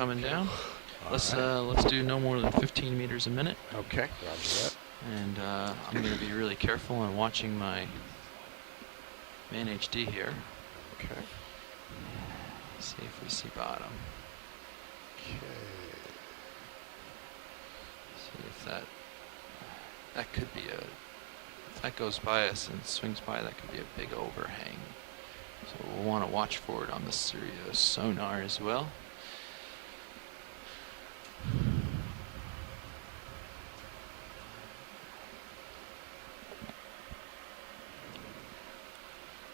coming down. Let's right. do no more than 15 meters a minute. Okay, roger that. And I'm going to be really careful on watching my main HD here. Okay. See if we see bottom. Okay. See if that could be if that goes by us and swings by, that could be a big overhang. So we'll want to watch for it on the Sirius sonar as well.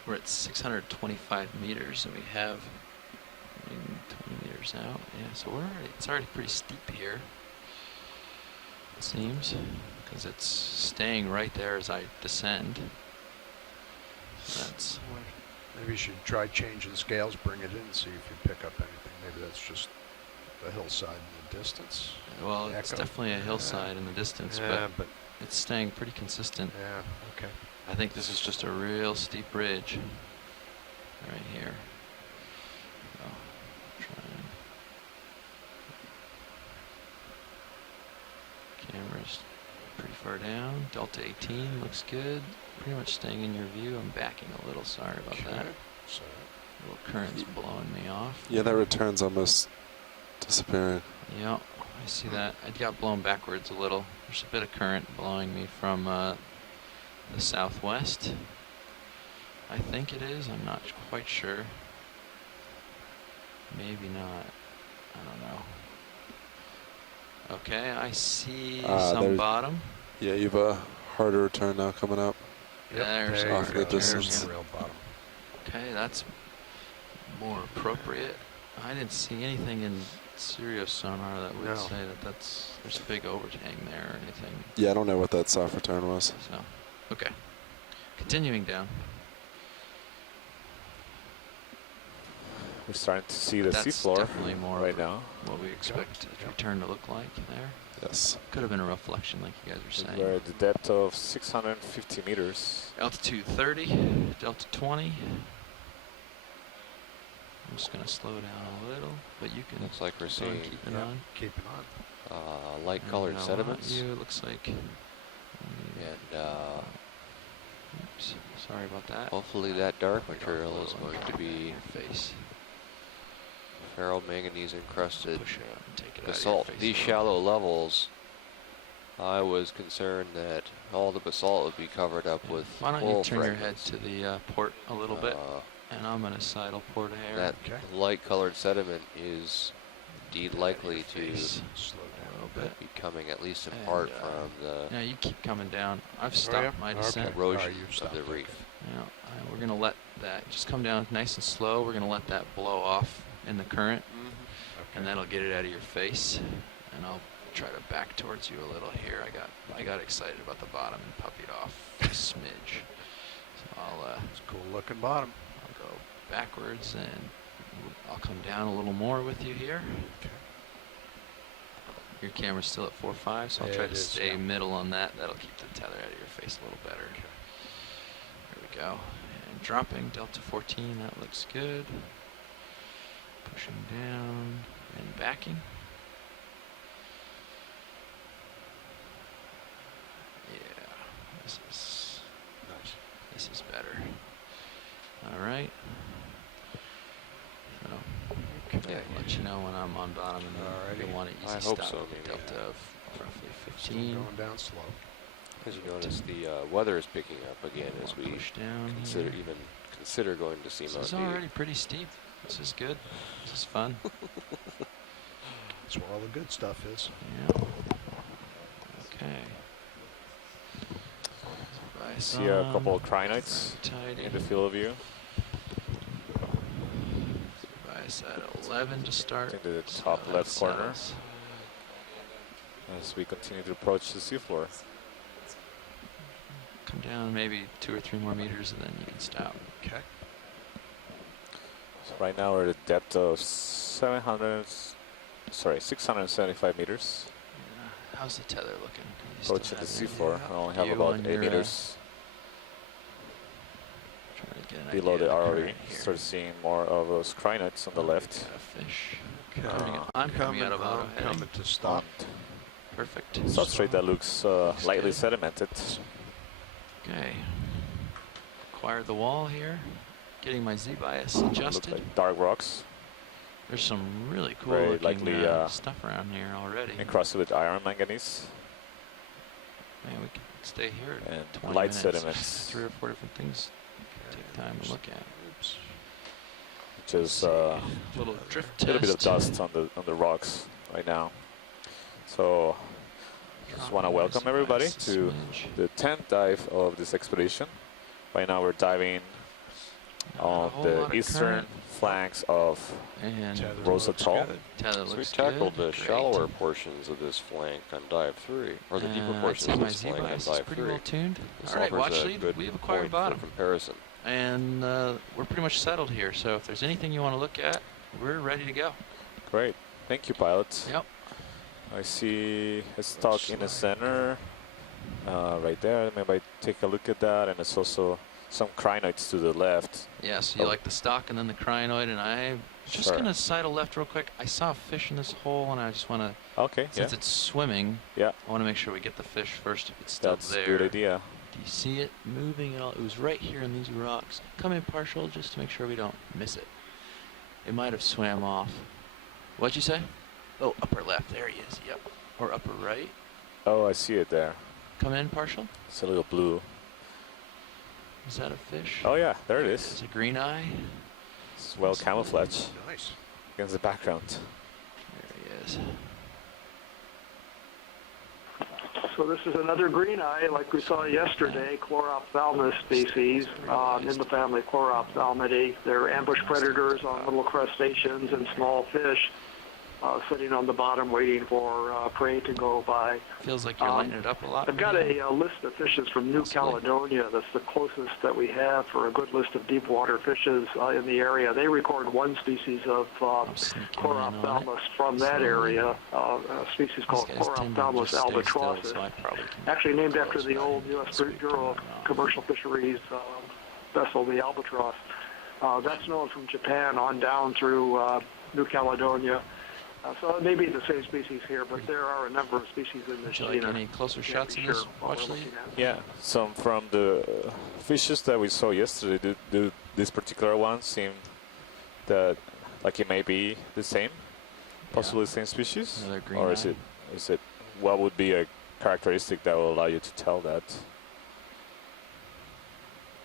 We're at 625 meters, and we have 20 meters out. Yeah, so it's already pretty steep here, it seems, because it's staying right there as I descend. So that's. Maybe you should try changing the scales, bring it in, and see if you pick up anything. Maybe that's just the hillside in the distance. Well, it's definitely a hillside in the distance, but it's staying pretty consistent. Yeah, okay. I think this is just a real steep ridge right here. So, camera's pretty far down. Delta 18 looks good. Pretty much staying in your view. I'm backing a little. Sorry about that. So Little current's blowing me off. Yeah, that return's almost disappearing. Yeah, I see that. I got blown backwards a little. There's a bit of current blowing me from the southwest. I think it is. I'm not quite sure. Maybe not. I don't know. Okay, I see some bottom. Yeah, you've a harder return now coming up. There's off the distance. the real bottom. Okay, that's more appropriate. I didn't see anything in Sirius sonar that would say that there's a big overhang there or anything. Yeah, I don't know what that soft return was. So, okay. Continuing down. We're starting to see the That's seafloor definitely more right now. what we expect the return to look like there. Yes. Could have been a reflection, like you guys were saying. We're at the depth of 650 meters. Altitude 30, delta 20. I'm just going to slow down a little, but you can. Looks like we're keep on seeing keeping on. Keep it on. light-colored And, sediments. You looks like. And Oops, sorry about that. hopefully that dark material is going to be face. ferromanganese encrusted Push it up and take it out basalt. of your face. These shallow levels, I was concerned that all the basalt would be covered up with Why don't coal you turn your head fragments. to the port a little bit, and I'm going to sidle port air. That light-colored sediment is indeed likely to Slow down a little bit. be coming at least in And, part from the Yeah, you keep coming down. I've stopped my descent. Okay. erosion Alright, you've of stopped, the okay. reef. Yeah, we're going to let that just come down nice and slow. We're going to let that blow off in the current, and that'll get it out of your face. And I'll try to back towards you a little here. I got excited about the bottom and puppied off a smidge. So It's a cool looking bottom. I'll go backwards and I'll come down a little more with you here. Okay. Your camera's still at 4.5, so I'll Yeah, try it to is, stay yeah. middle on that. That'll keep the tether out of your face a little better. There we go. And dropping delta 14, that looks good. Pushing down and backing. Yeah, this is better. All right. So, Yeah, I'll let you know when I'm on bottom, and then you'll Alrighty. want an easy I hope stop so, with a maybe. delta of roughly Still 15. going down slow. As you notice, the weather is picking up again More as we push down consider here. consider going to This SEMA. is already pretty steep. This is good. This is fun. That's where all the good stuff is. Yeah. Okay. I see a couple of crinites Tidy. in the field of view. Device at 11 to start. In the See top how that left corner. settles. As we continue to approach the seafloor. Come down maybe 2 or 3 more meters, and then you can stop. Okay. So right now we're at a depth of 675 meters. Yeah. How's the tether looking? You still Approaching the have any seafloor. I only have view about on 8 your, meters trying to get an below idea the of ROV. current here. Start seeing more of those crinites on the left. Got a fish. I'm coming out of auto heading. coming to stop. Perfect. Substrate that looks lightly good. sedimented. Okay. Acquire the wall here. Getting my Z-bias Look adjusted. like dark rocks There's some really cool Very looking likely, stuff around here already. encrusted with iron manganese Man, we can stay here at and 20 light minutes. sediments, 3 or 4 different things take time to look at. Oops. which is Little drift a little bit of test. dust on the rocks right now. So just want to Drop welcome my everybody Z-bias a to smidge. the 10th dive of this expedition. Right now we're diving Not a on whole the lot of eastern current, flanks of and Tether Rosa looks Atoll. good. tether So we looks tackled good. the Great. shallower portions of this flank on dive 3, or the deeper I'd portions say of my this flank on Z-bias is dive pretty 3. well tuned. This All right, offers watch a lead. good We have acquired point bottom. for comparison. And we're pretty much settled here, so if there's anything you want to look at, we're ready to go. Great. Thank you, pilot. Yep. I see a stock in the center right there. Maybe I take a look at that. And there's also some crinoids to the left. Yeah, so you Oh. like the stock and then the crinoid, and I'm just Sure. going to sidle left real quick. I saw a fish in this hole, and I just want to, Okay, since yeah. it's swimming, Yeah. I want to make sure we get the fish first if it's still That's there. a good idea. Do you see it moving at all? It was right here in these rocks. Come in partial just to make sure we don't miss it. It might have swam off. What'd you say? Oh, upper left. There he is. Yep. Or upper right. Oh, I see it there. Come in partial. It's a little blue. Is that a fish? Oh yeah, there it It's is. a green eye. It's well camouflaged Nice. against the background. There he is. So this is another green eye, like we saw yesterday, Chlorophthalmus species, in the family Chlorophthalmidae. They're ambush predators on little crustaceans and small fish, sitting on the bottom waiting for prey to go by. Feels like you're lighting it up a lot. I've got a list of fishes from New Possibly. Caledonia. That's the closest that we have for a good list of deep water fishes in the area. They record one species of I'm sneaking in on it. Chlorophthalmus from that Slowly. area, a species These called guys tend to Chlorophthalmus just stay still, albatrossus. so I probably can Actually named close after the by old and U.S. sweep Bureau of that around. Commercial Fisheries vessel, the Albatross. That's known from Japan on down through New Caledonia. So it may be the same species here, but there are a number of species in this Would you like genus. any closer Can't shots be of this sure what watch we're lead? looking at. Yeah, some from the fishes that we saw yesterday. Do this particular one seem that like it may be the same, possibly the same species, Another green or is eye. it what would be a characteristic that will allow you to tell that?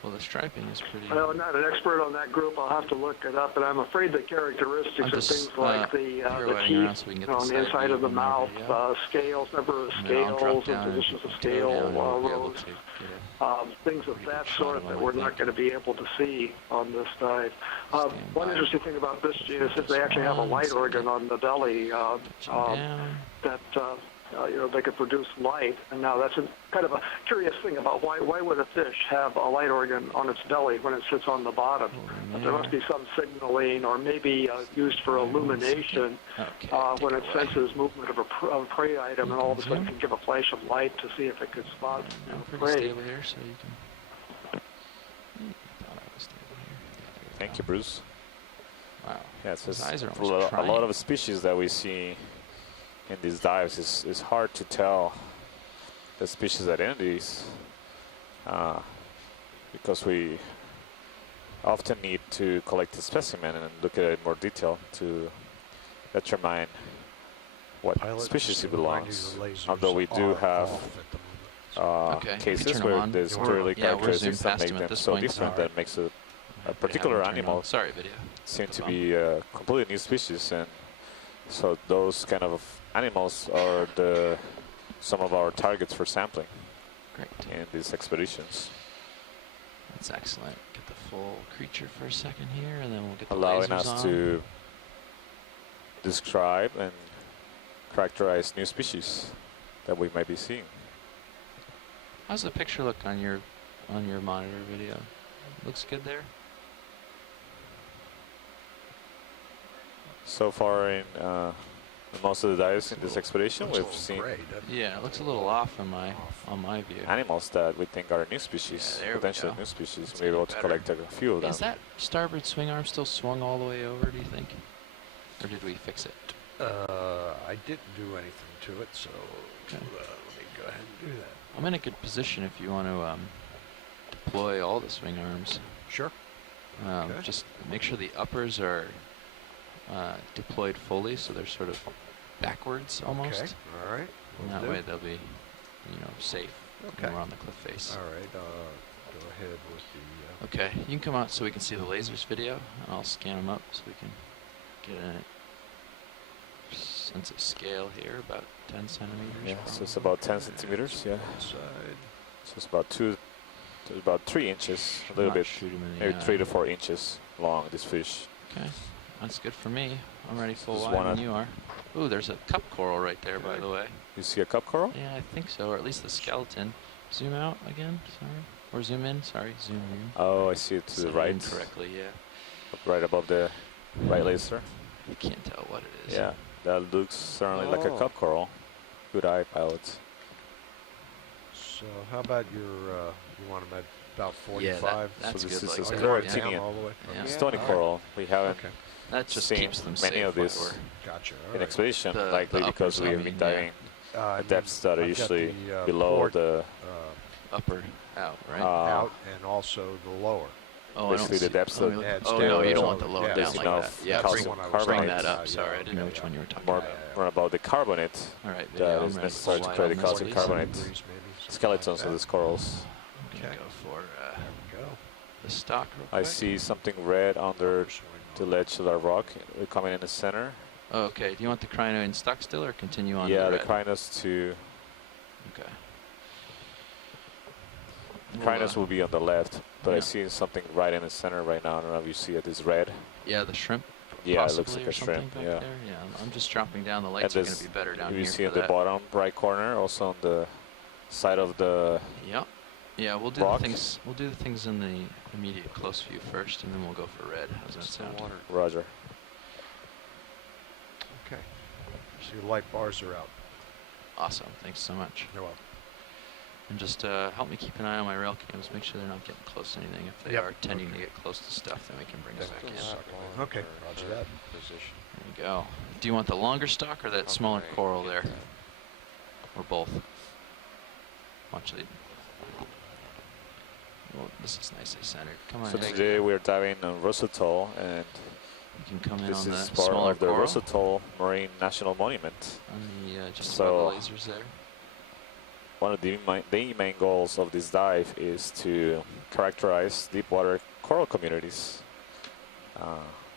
Well, the striping is pretty. Well, I'm not an expert on that group. I'll have to look it up, but I'm afraid the characteristics I'm are just, things like the pirouetting teeth around so we can get the on the side inside view of the when we're mouth, ready, yeah. scales, number of And then I'll drop scales, down and positions of and scale tail down and we'll be able rows. to get Things of that shot sort of that them, we're I not think. going to be able to see on this dive. Stand One by. interesting thing about this genus is they actually have a light organ on the belly jump down. that they could produce light. And now that's kind of a curious thing about why would a fish have a light organ on its belly when it sits on the bottom? Over There must be some signaling, or maybe used for illumination Okay, when take it it away. senses movement of a prey item, and all of a sudden Zoom. can give a flash of light to see if it could spot Now the pretty prey. stable here, so you can. Thought I was stable here. Yeah, there we Thank you, Bruce. go. Wow. Yeah, it's His just eyes are a almost lot trying. of species that we see in these dives is hard to tell the species identities because we often need to collect a specimen and look at it in more detail to determine what Pilot, species just it to remind you, belongs. the lasers Although we do are have off at the moment. Okay, we cases turn where them on. there's Yeah, clearly yeah, we're characteristics zoomed that past make them at them this so point. different Sorry. that makes a We particular haven't turned animal on. Sorry, video. seem to Bum. be a completely new species, and so those kind of animals are some of our targets for sampling Great. in these expeditions, That's excellent. Get the full creature for a second here, and then we'll get the allowing lasers us on. to describe and characterize new species that we might be seeing. How's the picture look on your monitor video? Looks good there. So far in most of the dives in this expedition, Looks a we've little seen gray, doesn't it? Yeah, it looks a little off on my view. animals that we think are new species, Yeah, there we potentially go. new species. That's We're able even to better. collect a few of them. Is that starboard swing arm still swung all the way over, do you think? Or did we fix it? I didn't do anything to it, so Okay. let me go ahead and do that. I'm in a good position if you want to deploy all the swing arms. Sure. Okay. Just make sure the uppers are deployed fully, so they're sort of backwards almost. Okay. All right. And Will that do. way they'll be, safe Okay. when we're on the cliff face. All right. Go ahead with the. Okay, you can come out so we can see the lasers video, and I'll scan them up so we can get a sense of scale here, about 10 centimeters. Yeah, so it's probably. about 10 centimeters. Yeah, Side. so it's about 3 inches, a little Not bit, shoot 'em in the maybe eye. 3 to 4 inches long. This fish. Okay, that's good for me. I'm ready full Just wide when wanna- you are. Ooh, there's a cup coral right there, by the way. You see a cup coral? Yeah, I think so, or at least the skeleton. Zoom out again, sorry. Or zoom in, sorry, zoom in. Oh, I see it to Set the it right, incorrectly, yeah. right above the right laser. You can't tell what it is. Yeah, that looks certainly like a Oh. cup coral. Good eye, pilot. So how about your? You want them at about Yeah, 45? that's So this good. is Like a that, correct yeah. thing. Down all the way. Yeah. Okay. Stony Alright. coral. We haven't Okay. That just seen keeps them many safe of while these we're Gotcha. All in right. expedition, The- likely the because uppers, we I have been mean, yeah. diving I at depths that are I've got usually the, below port, the upper out, right? out and also the lower. Oh, I don't basically the see- depths let that- me look. Yeah, it's Oh, down no, you there. don't want the lower Yeah, down there's like enough that. Yeah, calcium bring carbonate. that up. Yeah, Sorry, I didn't know okay, which yeah. one you were talking more, about. more about the carbonate All right, that video, is I'm ready necessary full to wide create on the this, calcium please. carbonate Degrees maybe, something skeletons like of that. these corals. I'm gonna Okay. go for Go. the stock real I quick. see something red under Swing the on. ledge of the rock. We're coming in the center. Oh, okay, do you want the crino in stock still or continue on? Yeah, to the red? Crinos to Okay. Crinos will be on the left, but I yeah. see something right in the center right now. I don't know if you see it. It's red. Yeah, the shrimp. Yeah, it possibly, looks like or a shrimp. something Yeah. back there. Yeah, I'm just dropping down. The And lights are going there's- to be better down you here see for in the that. bottom right corner, also on the side of the Yep. Yeah, we'll do rock. the things. We'll do the things in the immediate close view first, and then we'll go for red. How's that Still sound? water. Roger. Okay. So your light bars are out. Awesome. Thanks so much. You're welcome. And just help me keep an eye on my rail cams. Make sure they're not getting close to anything. If they Yep. are tending to get close to stuff, then we can bring it back in. Still There suck it in. long Okay, for roger her that. Position. you go. Do you want the longer stock or that smaller Okay, coral get there, that. or both? Watch it. Well, this is nicely centered. Come on. So in. today we're diving on Rosatoll, and You can come in this on is the part smaller of the coral. Rosatoll Marine National Monument. On the just So- above the lasers there. One of the main goals of this dive is to characterize deepwater coral communities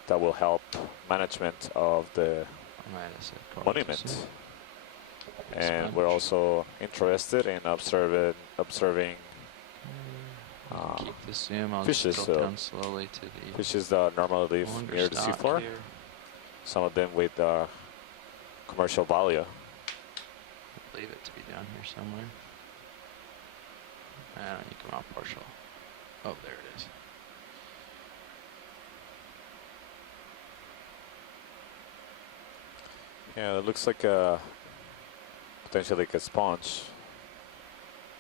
that will help management of the Minus a coral monument. tissue. And we're Sponge. also interested in observing Keep the zoom. I'll fishes, just so go down slowly to the fishes that normally live longer near the stock seafloor. here. Some of them with commercial value. I believe it to be down here somewhere. You come out partial. Oh, there it is. Yeah, it looks like potentially like a sponge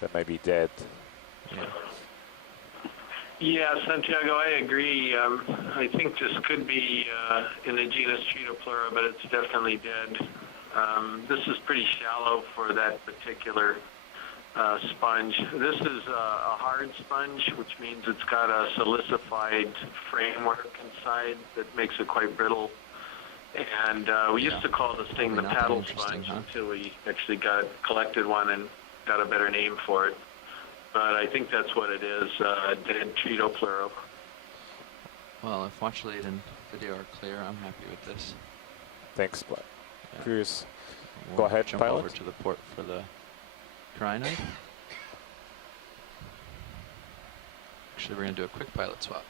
that may be dead. Yeah. Yeah, Santiago, I agree. I think this could be in the genus Tretopleura, but it's definitely dead. This is pretty shallow for that particular sponge. This is a hard sponge, which means it's got a silicified framework inside that makes it quite brittle. And we used to call this thing the Probably not that paddle interesting, sponge huh? until we actually collected one and got a better name for it. But I think that's what it is, dead Tretopleura. Well, if watch lead and video are clear, I'm happy with this. Thanks, but Yeah. curious. We'll Go ahead, jump pilot. over to the port for the crinoid. Actually, we're going to do a quick pilot swap.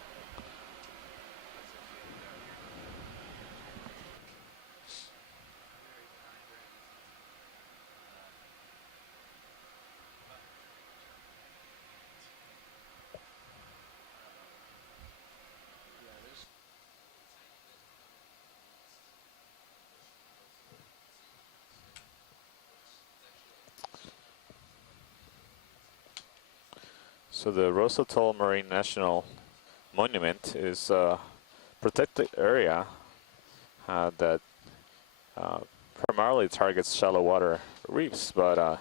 So the Rosatoll Marine National Monument is a protected area that primarily targets shallow water reefs, but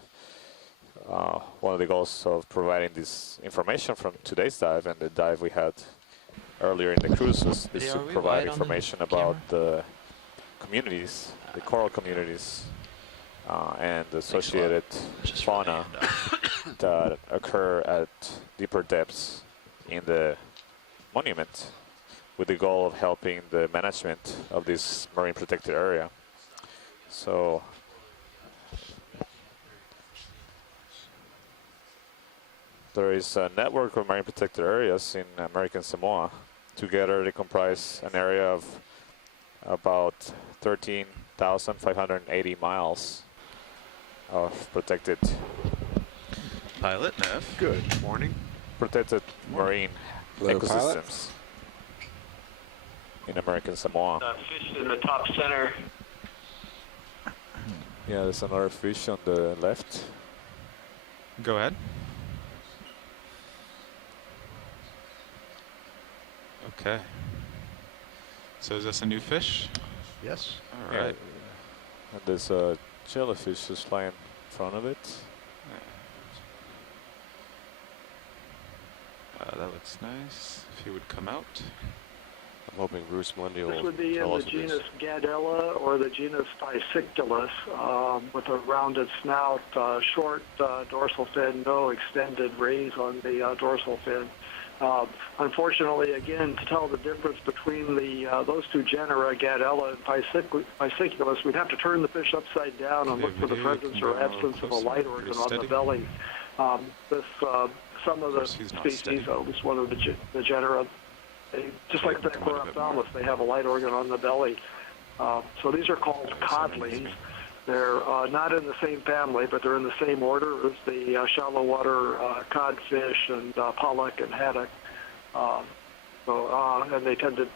one of the goals of providing this information from today's dive and the dive we had earlier in the cruise is Hey, to are we provide wide on the information camera? about the communities, the coral communities, and the Thanks a lot. associated Just for the fauna handout. that occur at deeper depths in the monument, with the goal of helping the management of this marine protected area. So there is a network of marine protected areas in American Samoa. Together they comprise an area of about 13,580 miles of protected Pilot, Nev. Good morning. marine Hello, pilot. ecosystems in American Samoa. Fish in the top center. Yeah, there's another fish on the left. Go ahead. Okay. So is this a new fish? Yes. All right. And there's a jellyfish just flying in front of it. That looks nice. If he would come out. I'm hoping Bruce Mundy This will would be in tell the us if genus it's Gadella or the genus Physiculus, with a rounded snout, short dorsal fin, no extended rays on the dorsal fin. Unfortunately, again, to tell the difference between those two genera, Gadella and Physiculus, we'd have to turn the fish upside down and Okay, look for the video, presence you or can go absence of a closer, light pretty organ on the steady. belly. Some of the course, he's not species, steady. at least one of the genera, just like the Come on a bit more. Corophthalmus, they have a light organ on the belly. So these are called codlings. They're not in the same family, but they're in the same order as the shallow water codfish and pollock and haddock. And they tend to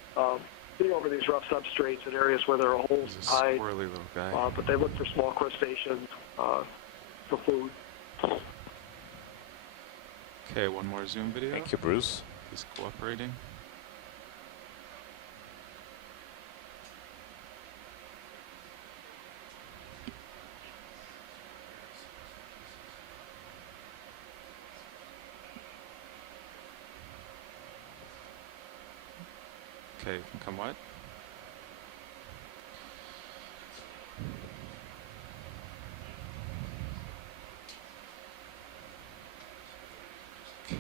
be over these rough substrates in areas where there are holes He's to a hide, squirrely little guy. but they look for small crustaceans for food. Okay, one more zoom video. Thank you, Bruce. He's cooperating. Okay, you can come wide.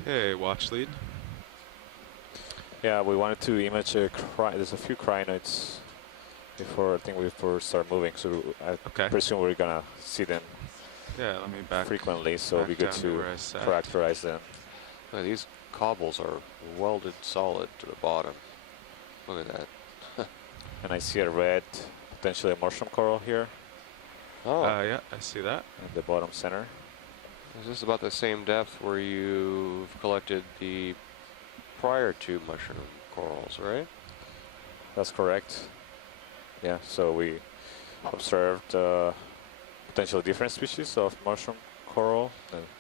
Okay, watch lead. Yeah, we wanted to image there's a few crinoids before we start moving, so I Okay. presume we're gonna see them Yeah, let me back. frequently, so it'll be back good down to where I sat. characterize them. these cobbles are welded solid to the bottom. Look at that. And I see a red, potentially a mushroom coral here Oh, Yeah, I see that. in the bottom center. is this about the same depth where you've collected the prior to mushroom corals, right? That's correct. Yeah, so we observed potentially different species of mushroom coral,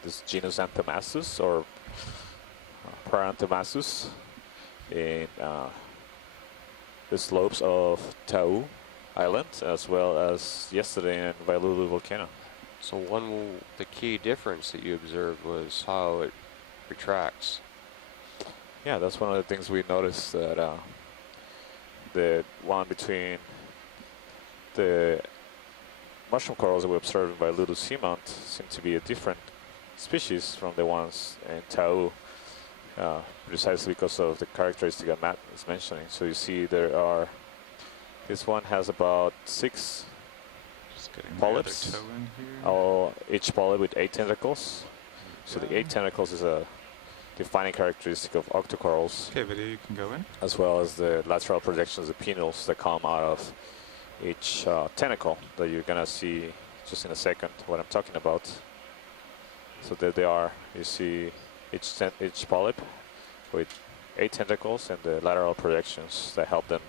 this genus Anthomassus or Paranthomassus, in the slopes of Tau Island, as well as yesterday in Vailulu Volcano. So the key difference that you observed was how it retracts. Yeah, that's one of the things we noticed, that the one between the mushroom corals that we observed in Vailulu Seamount seem to be a different species from the ones in Tau, precisely because of the characteristic that Matt is mentioning. So you see this one has about 6, Just getting Polyps? my other toe in here. each polyp with 8 tentacles. So the 8 tentacles is a defining characteristic of octocorals, Okay, video, you can go in. as well as the lateral projections, the pinnacles that come out of each tentacle that you're gonna see just in a second what I'm talking about. So there they are. You see each polyp with 8 tentacles and the lateral projections that help them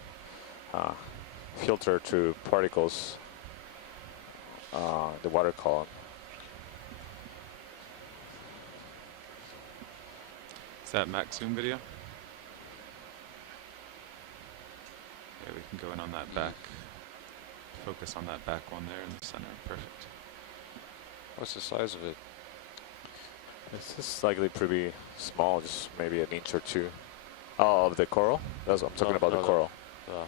filter through particles the water column. Is that max zoom video? Yeah, we can go in on that back focus on that back one there in the center. Perfect. What's the size of it? It's just likely pretty small, just maybe an inch or two. Oh, of the coral? That's what I'm talking about, the coral.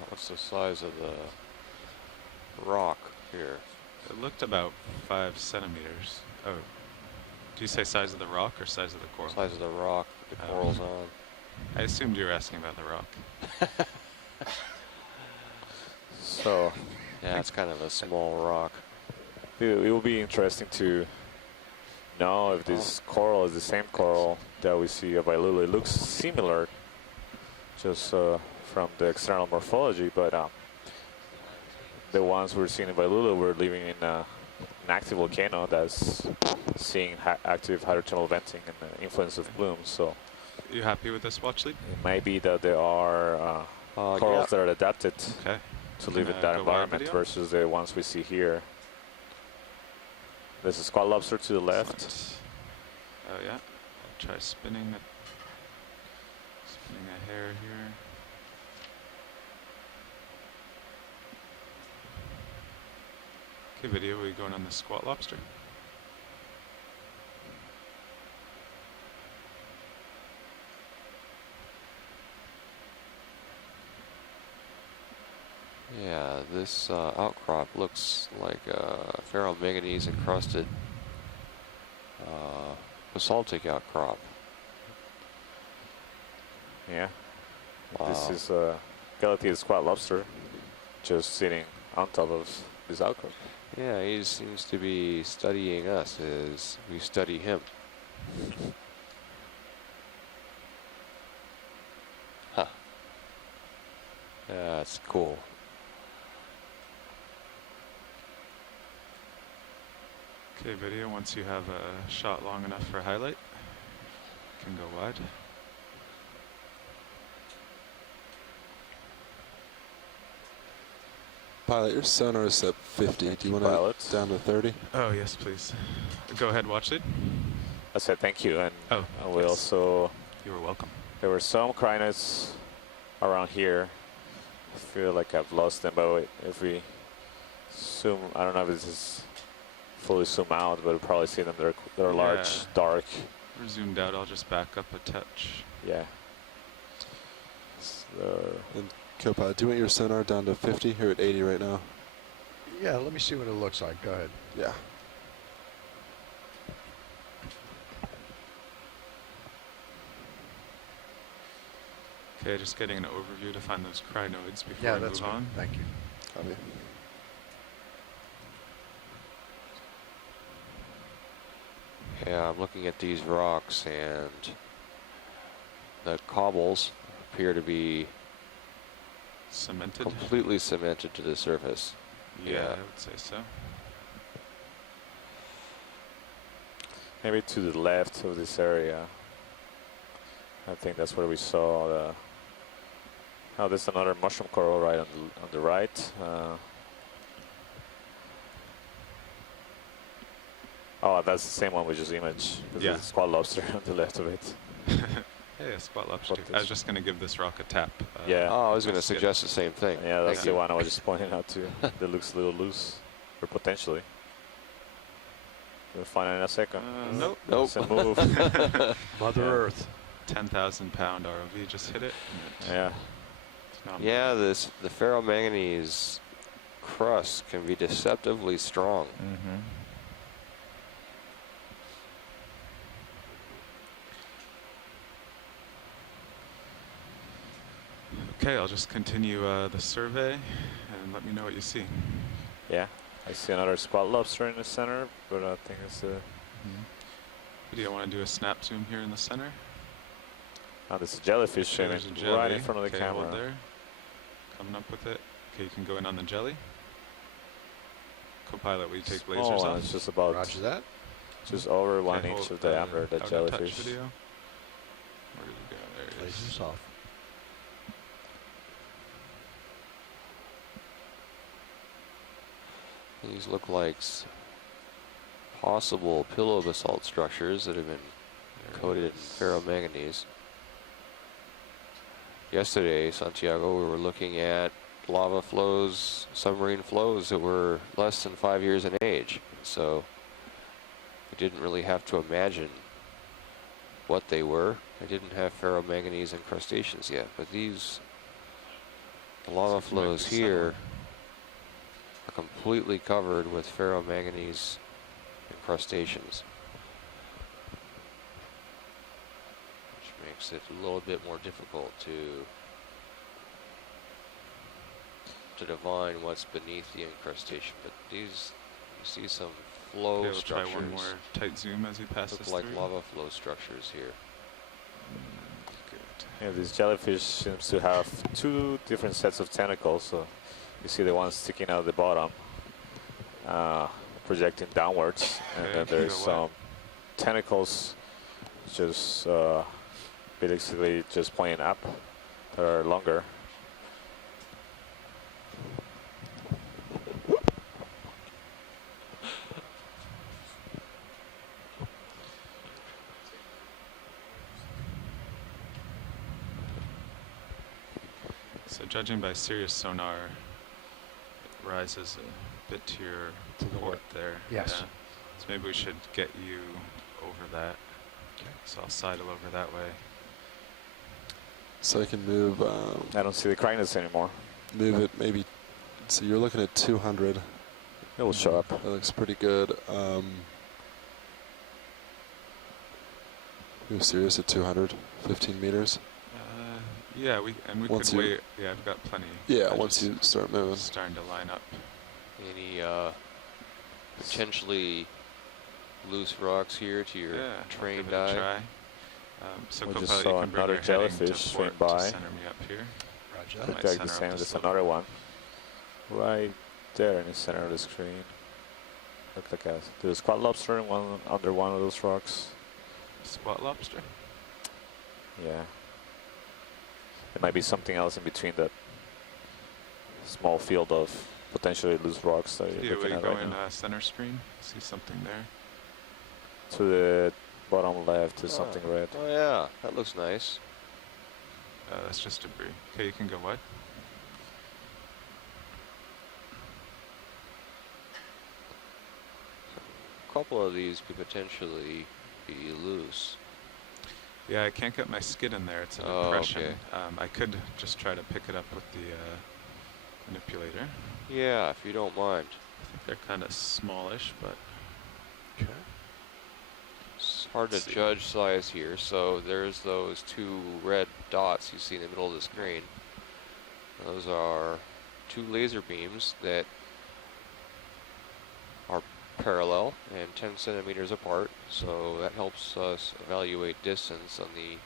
What's the size of the rock here? It looked about 5 centimeters. Oh, do you say size of the rock or size of the coral? Size of the rock the coral's on. I assumed you were asking about the rock. So, Yeah, it's kind of a small rock. it will be interesting to know if this coral is the same coral that we see at Wailulu. It looks similar, just from the external morphology, but the ones we're seeing in Wailulu, we're living in an active volcano that's seeing active hydrothermal venting and the influence of blooms. So You happy with this watch lead? it may be that there are corals that are adapted Okay. to live in Gonna that go live environment video? versus the ones we see here. There's a squat lobster to the left. Excellent. Oh yeah. I'll try spinning a hair here. Okay, video, we going on the squat lobster? Yeah, this outcrop looks like a ferromanganese encrusted basaltic outcrop. Yeah. Wow. This is a Galatea squat lobster just sitting on top of this outcrop. Yeah, he seems to be studying us as we study him. Huh. Yeah, that's cool. Okay, video, once you have a shot long enough for highlight, can go wide. Pilot, your sonar is at 50. Thank Do you you, want pilot. to down to 30? Oh, yes, please. Go ahead, watch lead. I said thank you, and Oh, we yes. also, You were welcome. there were some crinoids around here. I feel like I've lost them, but if we zoom, I don't know if this is fully zoom out, but we'll probably see them. They're large, Yeah. dark. We're zoomed out. I'll just back up a touch. Yeah. So, Copilot, do you want your sonar down to 50? You're at 80 right now. Yeah, let me see what it looks like. Go ahead. Yeah. Okay, just getting an overview to find those crinoids before Yeah, we that's move good. on. Thank you. Copy. Yeah, I'm looking at these rocks and the cobbles appear to be Cemented? completely cemented to the surface. Yeah, yeah. I would say so. maybe to the left of this area. I think that's where we saw the. Oh, there's another mushroom coral right on the right. Oh, that's the same one we just imaged. This Yeah. is a squat lobster on the left of it. Hey, a spot lobster. What I was is- just going to give this rock a tap. Yeah. Oh, I was going to let's get- suggest the same thing. Yeah, that's Thank the you. one I was just pointing out too. That looks a little loose, or potentially. We'll find it in a second. Nope. Nope. It's a move. Mother Yeah. Earth. 10,000 pound ROV just hit it. and Yeah. it's not Yeah, the ferromanganese crust can be deceptively strong. Mm-hmm. Okay, I'll just continue the survey and let me know what you see. Yeah. I see another squat lobster in the center, but I think it's a. Do you want to do a snap zoom here in the center? Oh, there's a jellyfish Okay, swimming there's a right jelly. in front of the Okay, hold camera. there. Coming up with it. Okay, you can go in on the jelly. Copilot, will you take lasers Small one, off? it's just about Roger that. just over 1 Okay, inch hold, of diameter. That out of jellyfish. touch video. Where did it go? There it is. Lasers off. These look like possible pillow basalt structures that have been There it coated in is. ferromanganese. Yesterday, Santiago, we were looking at lava flows, submarine flows that were less than 5 years in age. So we didn't really have to imagine what they were. They didn't have ferromanganese incrustations yet, but these lava Something might flows be here are completely covered with ferromanganese incrustations, which makes it a little bit more difficult to divine what's beneath the incrustation. But these, you see some flow Okay, we'll try structures. one more tight zoom as we pass Look this like through. lava flow structures here. Good. Yeah, this jellyfish seems to have two different sets of tentacles. So you see the one sticking out the bottom, projecting downwards, and Okay, then you there's go some what? tentacles just basically just pointing up that are longer. So judging by Sirius sonar, it rises a bit to your To the port what? there. Yes. Yeah. So maybe we should get you over that. Okay. So I'll sidle over that way. So I can move I don't see the craggness anymore. move it maybe. So you're looking at 200. It will show up. That looks pretty good. Move Sirius at 200, 15 meters. Yeah, we Once could you- wait. Yeah, I've got plenty. Yeah, I once just you start moving. starting to line up. Any potentially loose rocks here to your Yeah, I'll train give it a dive? try. So We Copilot, just you saw can bring another your heading jellyfish to swim port by. to center me up here. Roger That that. might Exactly center the up same. the There's slope. another one right there in the center of the screen. Look like there's a squat lobster in one under one of those rocks. Spot lobster. Yeah. There might be something else in between that small field of potentially loose rocks that Yeah, you're we looking at go right in now. center screen. See something there. To the bottom left is something red. Oh yeah, that looks nice. That's just debris. Okay, you can go what? A couple of these could potentially be loose. Yeah, I can't get my skid in there. It's a Oh, depression. okay. I could just try to pick it up with the manipulator. Yeah, if you don't mind. I think they're kind of smallish, but Okay. It's hard Let's to see. judge size here. So there's those two red dots you see in the middle of the screen. Those are two laser beams that are parallel and 10 centimeters apart. So that helps us evaluate distance on the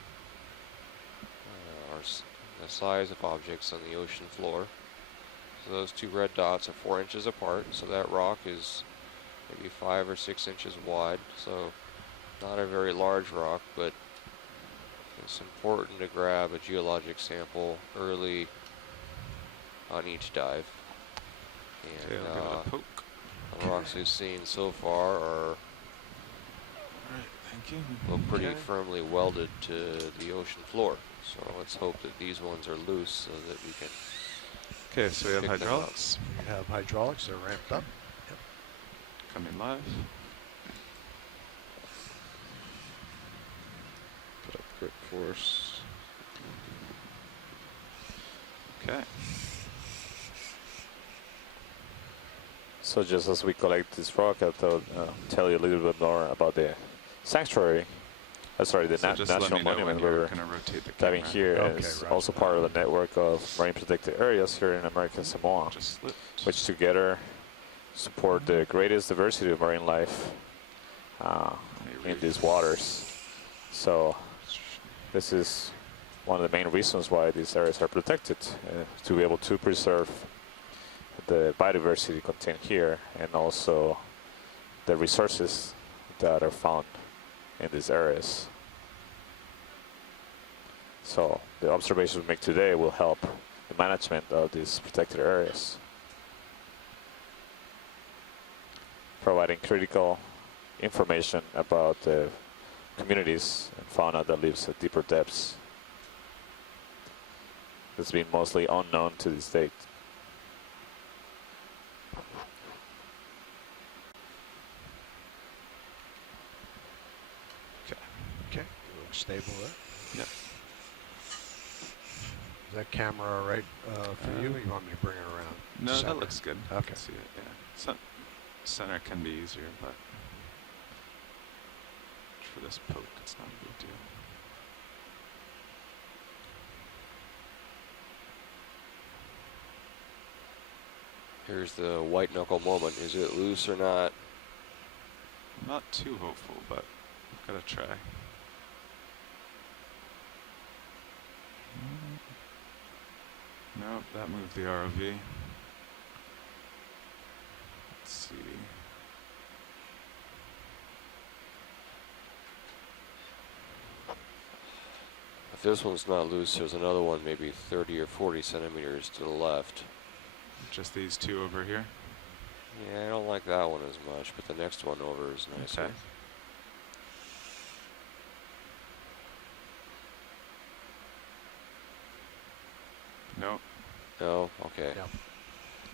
the size of objects on the ocean floor. So those two red dots are 4 inches apart. So that rock is maybe 5 or 6 inches wide. So not a very large rock, but it's important to grab a geologic sample early on each dive. okay, And I'll give it a poke. the rocks we've seen so far are All right, thank you. look pretty Okay. firmly welded to the ocean floor. So let's hope that these ones are loose so that we can. Okay, so we have pick them up. hydraulics We have hydraulics. They're ramped up. coming live. Put up grip force. Okay. So just as we collect this rock, I'll tell you a little bit more about the sanctuary. Sorry, the So just let National me know when Monument you're River. going to rotate the Diving camera. here Okay, is roger also that. part of the network of marine protected areas here in American Samoa, Just slipped. which together support the greatest diversity of marine life in these waters. So this is one of the main reasons why these areas are protected, to be able to preserve the biodiversity contained here and also the resources that are found in these areas. So the observations we make today will help the management of these protected areas, providing critical information about the communities and fauna that lives at deeper depths. It's been mostly unknown to this date. looks stable there. Yep. Is that camera all right for you? Or you want me to bring it around? No, Center? that looks good. I Okay. can see it. Yeah. Center can be easier, but for this poke, it's not a big deal. Here's the white knuckle moment. Is it loose or not? Not too hopeful, but gotta try. Nope, that moved the ROV. Let's see. If this one's not loose, there's another one maybe 30 or 40 centimeters to the left. Just these two over here. Yeah, I don't like that one as much, but the next one over is nicer. Okay. Nope. No? Okay. Yep.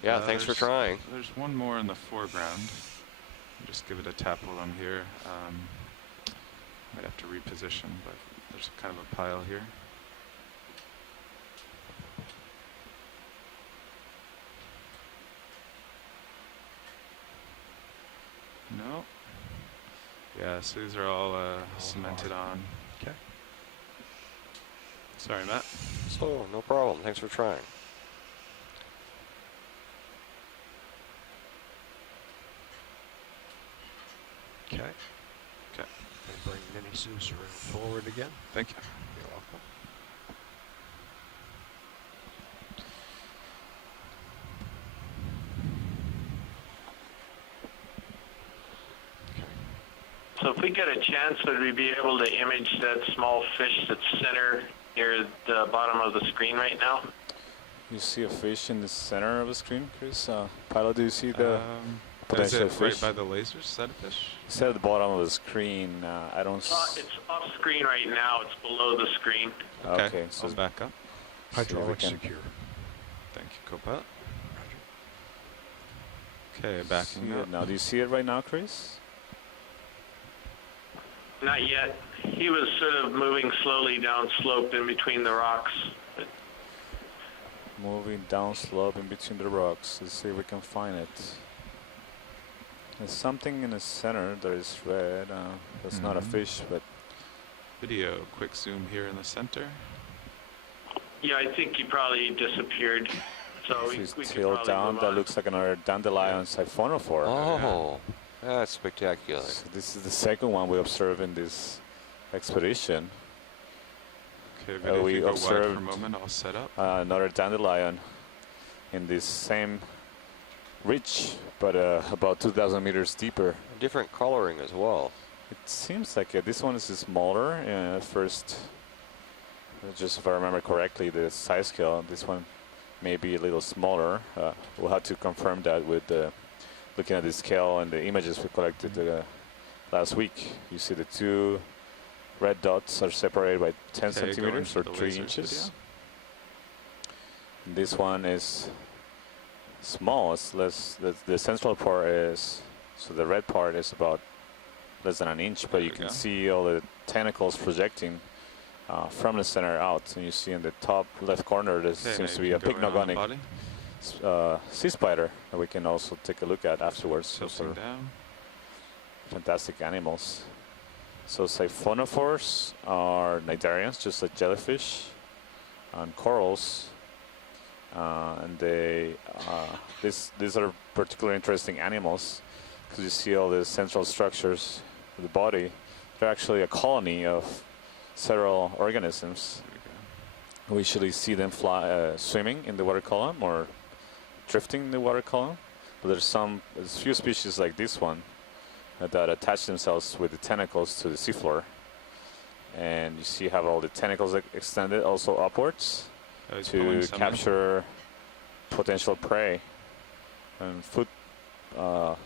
Yeah, thanks for there's- trying. There's one more in the foreground. Just give it a tap while I'm here. Might have to reposition, but there's kind of a pile here. No. Yeah, so these are all cemented on. Okay. Sorry, Matt. So, no problem. Thanks for trying. Okay. Okay. And bring Mini Zeus around forward again. Thank you. You're welcome. Okay. So if we get a chance, would we be able to image that small fish that's center near the bottom of the screen right now? You see a fish in the center of the screen, Chris? Pilot, do you see the Is potential it right fish? by the lasers? Is that a fish? It's at the bottom of the screen. I don't. It's off screen right now. It's below the screen. Okay, so I'll back up. see if we Hydraulic can secure. Thank you, co-pilot. Okay, backing see up. it now. Do you see it right now, Chris? Not yet. He was sort of moving slowly down slope in between the rocks. Moving down slope in between the rocks. Let's see if we can find it. There's something in the center that is red. That's not a Mhm. fish, but Video, quick zoom here in the center. Yeah, I think he probably disappeared. So if we you could tilt probably down, move that on. looks like another dandelion siphonophore. Oh, that's spectacular. So this is the second one we observed in this expedition. Okay, video, we if you go wide for a observed moment, I'll set up. Another dandelion in this same ridge, but about 2,000 meters deeper. Different coloring as well. It seems like this one is smaller. First, just if I remember correctly, the size scale, this one may be a little smaller. We'll have to confirm that with looking at the scale and the images we collected last week. You see the two red dots are separated by 10 Okay, centimeters going or to the 3 lasers inches. video. And this one is small. It's less. The central part is, so the red part is about less than an inch, but There you we can go. see all the tentacles projecting from the center out. And you see in the top left corner there Okay, seems to now be you a can go around the pycnogonic body, sea spider that we can also take a look at afterwards. Those tilting are down. fantastic animals. So siphonophores are cnidarians, just like jellyfish, and corals. And these are particularly interesting animals because you see all the central structures of the body. They're actually a colony of several organisms. There we go. We usually see them swimming in the water column or drifting in the water column. But there's a few species like this one that attach themselves with the tentacles to the seafloor. And you see how all the tentacles extended also upwards Oh, he's pulling to some in. capture potential prey and food that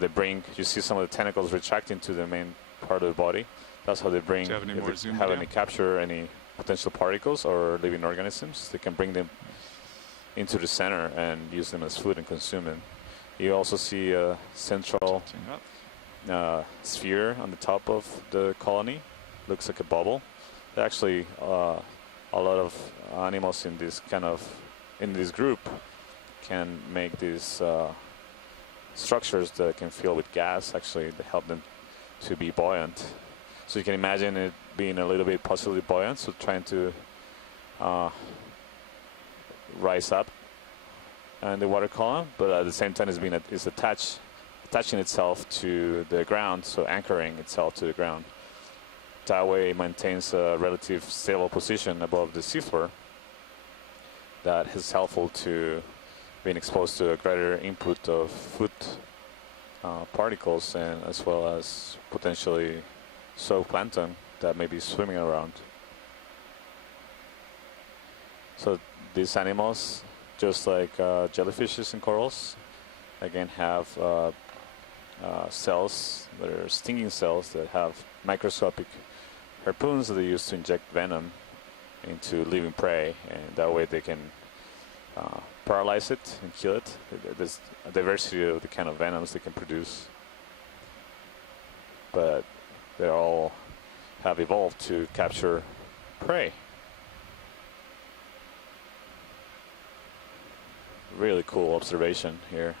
they bring. You see some of the tentacles retracting to the main part of the body. That's how they bring, Do you have any if more they zoom have video? any capture any potential particles or living organisms. They can bring them into the center and use them as food and consume them. You also see a central Tilting up. sphere on the top of the colony looks like a bubble. Actually, a lot of animals in this group can make these structures that can fill with gas. Actually, that help them to be buoyant. So you can imagine it being a little bit possibly buoyant, so trying to rise up in the water column, but at the same time it's attaching itself to the ground, so anchoring itself to the ground. That way it maintains a relative stable position above the seafloor. That is helpful to being exposed to a greater input of food particles, and as well as potentially zooplankton that may be swimming around. So these animals, just like jellyfishes and corals, again have cells that are stinging cells that have microscopic harpoons that they use to inject venom into living prey, and that way they can paralyze it and kill it. There's a diversity of the kind of venoms they can produce, but they all have evolved to capture prey. Really cool observation here.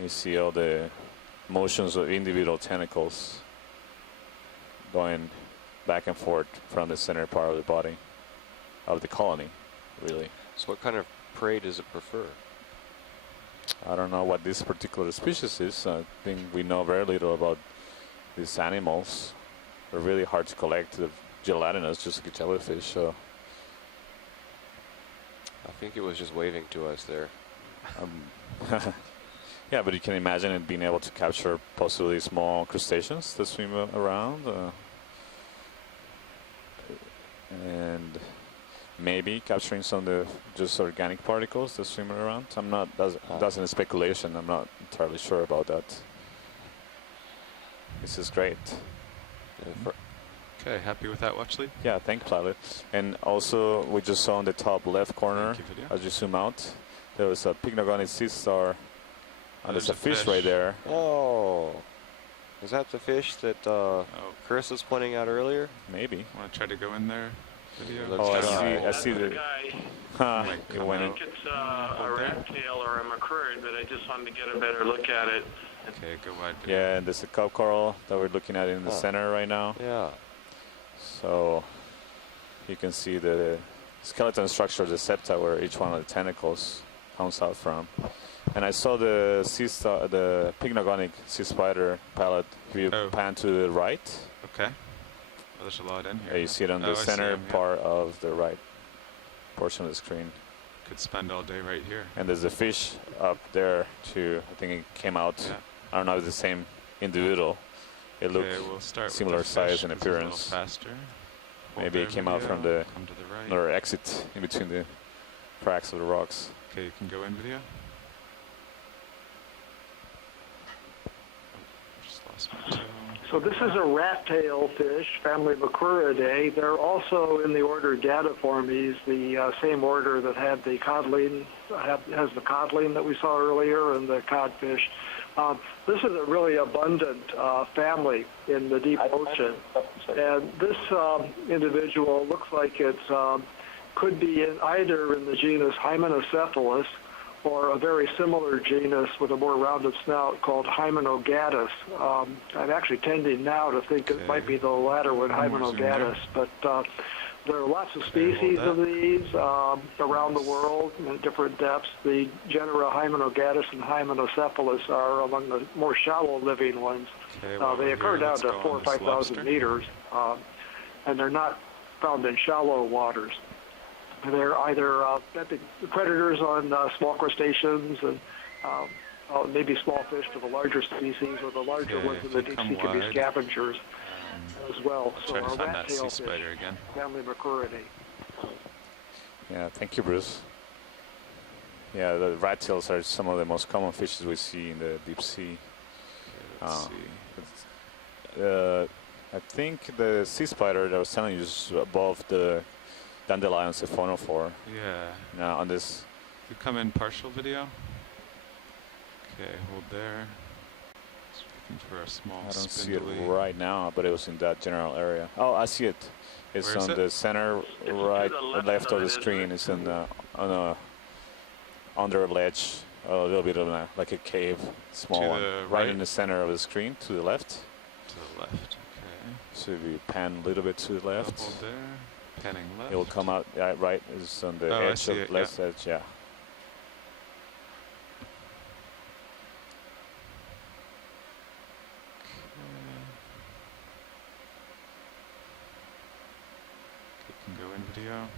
You see all the motions of individual tentacles going back and forth from the center part of the body of the colony, really. So what kind of prey does it prefer? I don't know what this particular species is. I think we know very little about these animals. They're really hard to collect. They're gelatinous, just like a jellyfish. So I think it was just waving to us there. yeah, but you can imagine it being able to capture possibly small crustaceans that swim around, and maybe capturing some of the just organic particles that swim around. I'm not. That's a speculation. I'm not entirely sure about that. This is great. Okay, happy with that, Watchley? Yeah, thank you, Pilot. And also, we just saw in the top left corner, Thank you, video. as you zoom out, there was a pycnogonid sea star, and there's a fish right there. Oh, is that the fish that Chris was pointing out earlier? Maybe. Want to try to go in there, video? Looks Oh, I kinda see. cool. I That's see the the. guy. Huh, Like, it come went I in. think it's a rat tail or a macrurid, but I just wanted to get a better look at it. Okay, go wide. Video. Yeah, and there's a cup coral that we're looking at in the Huh. center right now. Yeah. So you can see the skeleton structure of the septa where each one of the tentacles comes out from. And I saw the the pycnogonic sea spider palette. If you Oh. pan to the right, Okay. Oh, there's a lot in here. you see it on the Oh, I see center 'em, yeah. part of the right portion of the screen. Could spend all day right here. And there's a fish up there too. I think it came out. Yeah. I don't know if it's the same individual. It looked Okay, we'll start similar with the size fish and 'cause it's a little appearance. faster. Hold Maybe it there, came out from video. the Come to the right. or exit in between the cracks of the rocks. Okay, you can go in, video. Just lost my toe. So this is a rat tail fish, family Macruridae. They're also in the order Datiformes, the same order that had the codling, has the codling that we saw earlier and the codfish. This is a really abundant family in the deep ocean. And this individual looks like it could be either in the genus Hymenocephalus or a very similar genus with a more rounded snout called Hymenogatus. I'm actually tending now to think it might be the latter one, More zoom Hymenogatus, but there are lots of species hold of these around the world at different depths. The genera Hymenogatus and Hymenocephalus are among the more shallow living ones. Okay, well, They over occur here, down let's to go on 4,000 or this 5,000 lobster. meters, and they're not found in shallow waters. They're either predators on small crustaceans and maybe small fish to the larger species, or the larger Okay, ones in the if you deep come sea can be wide, scavengers as well. So Try to a find rat that sea tail fish, spider again. family Macruridae. Yeah, thank you, Bruce. Yeah, the rat tails are some of the most common fishes we see in the deep sea. Okay, let's Oh. see. I think the sea spider that I was telling you is above the Dandelion siphonophore. Yeah. Now on this, You come in partial, video. Okay, hold there. looking for a small I don't see it spindly. right now, but it was in that general area. Oh, I see it. It's Where is on it? the center to right, the left left of of the it, isn't screen. it? It's in the on a under a ledge, a little bit of like a cave, small To one, the right right? in the center of the screen to the left. To the left. Okay. So if you pan a little bit to the left, Double there. Panning left. it will come out. Yeah, right is on the Oh, I edge see of it, left edge. Yeah. Okay, can go in video.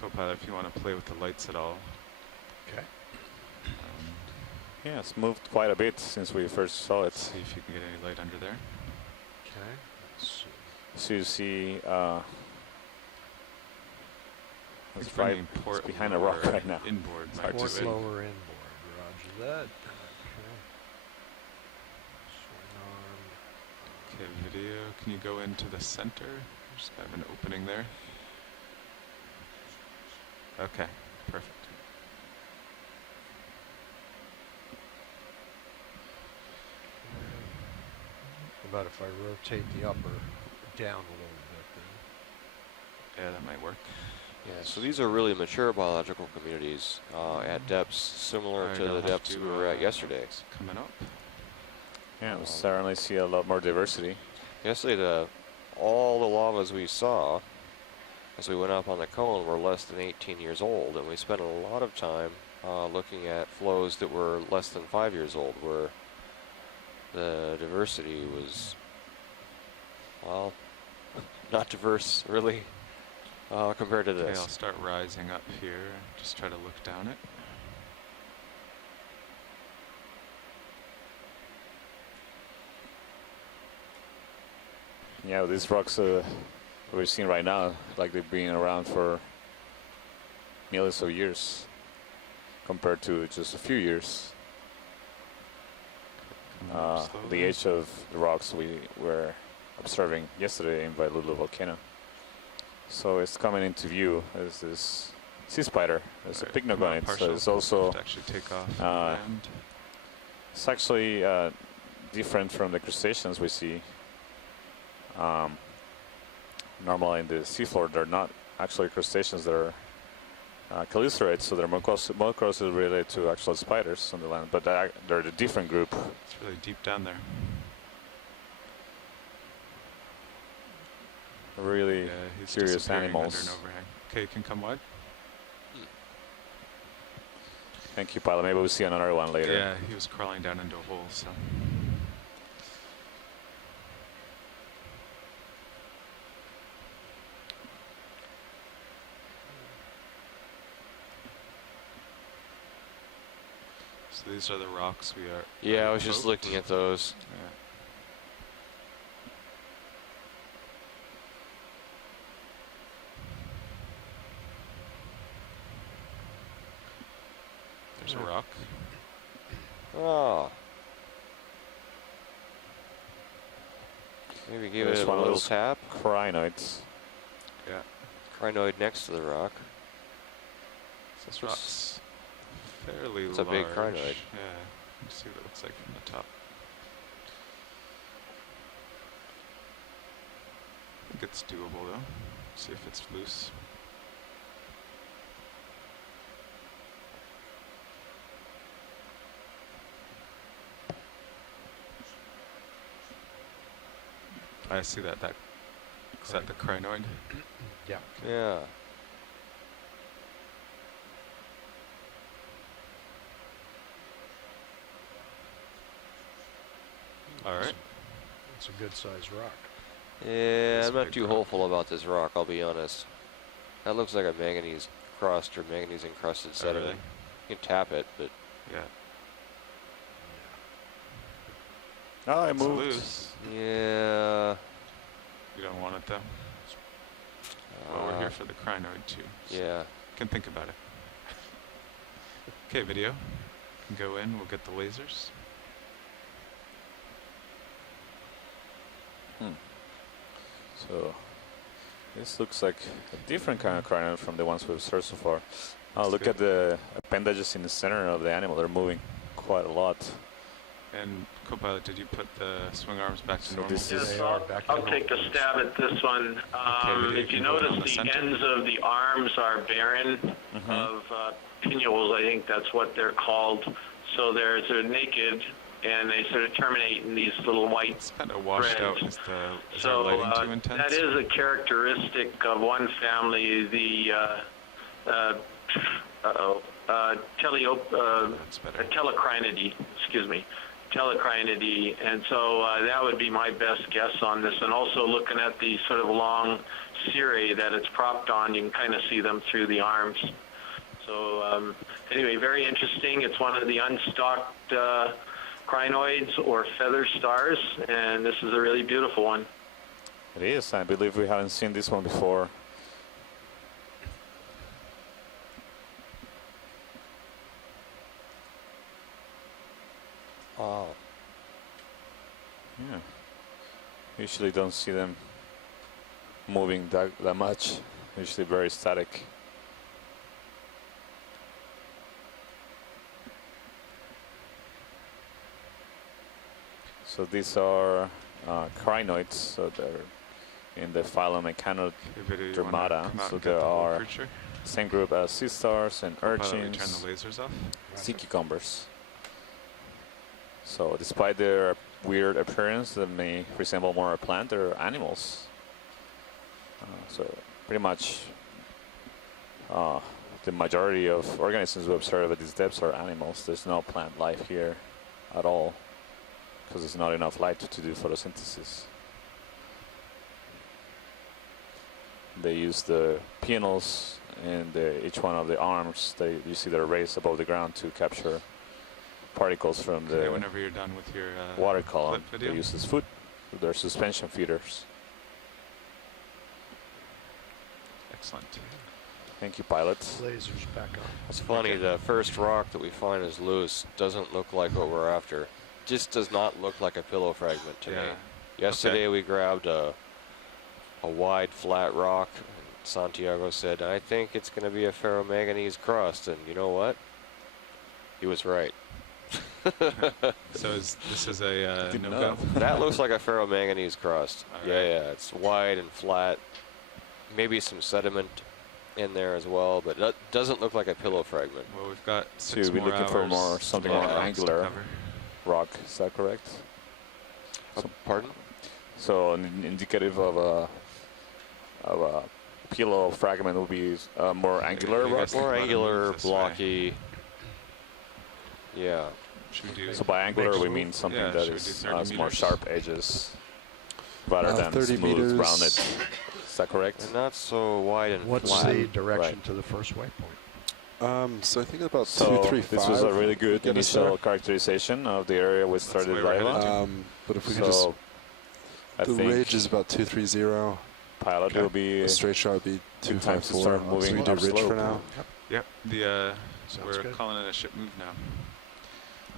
Copilot, if you want to play with the lights at all. Okay. Yeah, it's moved quite a bit since we first saw it. See if you can get any light under there. Okay. Let's see. So you see, It's it's right bringing it's port behind a rock lower right now. Inboard. It's hard might to do Port see. it. lower inboard. Roger that. Okay. Swing arm. Okay, video. Can you go into the center? Just have an opening there. Okay, perfect. How about if I rotate the upper down a little bit then? Yeah, that might work. Yeah, so these are really mature biological communities at depths similar Alright, to I'll the have depths to, we were at yesterday. It's coming up. Yeah, we certainly see a lot more diversity. Yesterday, all the lavas we saw as we went up on the cone were less than 18 years old, and we spent a lot of time looking at flows that were less than 5 years old, where the diversity was, well, not diverse really compared to Okay, this. I'll start rising up here. Just try to look down it. Yeah, these rocks we're seeing right now, like they've been around for millions of years, compared to just a few years. Coming up The slowly. age of the rocks we were observing yesterday in Vailulu volcano. So it's coming into view as this sea spider. There's Alright, a picnic come on out it. So partial. it's also To actually take off uh, and land. it's actually different from the crustaceans we see. Normally in the seafloor, they're not actually crustaceans. They're chelicerates, so they're more closely related to actual spiders on the land, but they're a different group. It's really deep down there. Really Yeah, he's curious disappearing animals. under an overhang. Okay, you can come wide. Thank you, pilot. Maybe we'll see another one later. Yeah, he was crawling down into a hole, so. So these are the rocks we are. Yeah, I was just poked. looking at those. Yeah. There's a rock. Oh. Maybe give There's it a one of little those tap. Crinoids. Yeah. Crinoid next to the rock. This rock's fairly It's a large. big crinoid. Yeah. Let's see what it looks like from the top. I think it's doable though. See if it's loose. I see that. Is that the crinoid? Yeah. Yeah. All right. It's a good sized rock. Yeah, It's I'm a not big too rock. hopeful about this rock, I'll be honest. That looks like a manganese crust or manganese encrusted Oh, sediment. really? You can tap it, but Yeah. Oh, I It's moved. loose. yeah. You don't want it though. Well, we're uh, here for the crinoid too. So Yeah. you can think about it. Okay, video. Can go in. We'll get the lasers. So this looks like a different kind of crinoid from the ones we've observed so far. Oh, That's look good. at the appendages in the center of the animal. They're moving quite a lot. And co-pilot, did you put the swing arms back to So normal? this is- Yes, They are back to I'll normal. take a stab at this one. video, If you can go in on notice, the the center. ends of the arms are barren Mhm. of pinnules. I think that's what they're called. So they're sort of naked, and they sort of terminate in these little white. It's kind of washed threads. out. Is our So lighting too intense? that is a characteristic of one family, the That's better. Telecrinidae, excuse me, Telecrinidae, and so that would be my best guess on this. And also looking at the sort of long cirri that it's propped on, you can kind of see them through the arms. So anyway, very interesting. It's one of the unstalked crinoids or feather stars, and this is a really beautiful one. It is. I believe we haven't seen this one before. Wow. Yeah. Usually don't see them moving that much. Usually very static. So these are crinoids. So they're in the phylum Okay, video, you wanna Echinodermata. come out So and get there the whole are creature? same group as sea stars and Co-pilot, we turn urchins, the lasers off. sea cucumbers. So despite their weird appearance that may resemble more a plant, they're animals. So pretty much the majority of organisms we observe at these depths are animals. There's no plant life here at all because there's not enough light to do photosynthesis. They use the pinnals in each one of the arms. You see they're raised above the ground to capture particles from Okay, the whenever you're done with your water column. clip They video. use as food. They're suspension feeders. Excellent. Thank you, pilot. Lasers back on. It's funny, the first rock that we find is loose doesn't look like what we're after. Just does not look like a pillow fragment to me. Yeah. Yesterday we grabbed a wide flat rock. And Santiago said, I think it's going to be a ferromanganese crust. And you know what? He was right. So this is a Didn't no know. go? That looks like a ferromanganese crust. All Yeah, right. yeah. It's wide and flat. Maybe some sediment in there as well, but that doesn't look like a pillow fragment. Well, we've got So 6 we're more looking for hours more to something get more the box to angular. cover. Rock, is that correct? Pardon? So an indicative of a pillow fragment would be more angular you rock. guys think More about it, angular, move this way. blocky. Yeah. Should we do? So by angular we Mixed. mean something Yeah, that should we is do 30 has more meters? sharp edges rather than 30 smooth, meters. rounded. Is that correct? And not so wide and What's flat. the direction Right. to the first waypoint? So I think about So 235. this was a really good get us initial characterization of the area we started the way we're lava. headed. But if we could just, So I the think range is about 230. pilot Okay. will be The straight shot would be good time to 254. start So moving we do up ridge slope. for now. Yep. Sounds We're good. calling it a ship move now.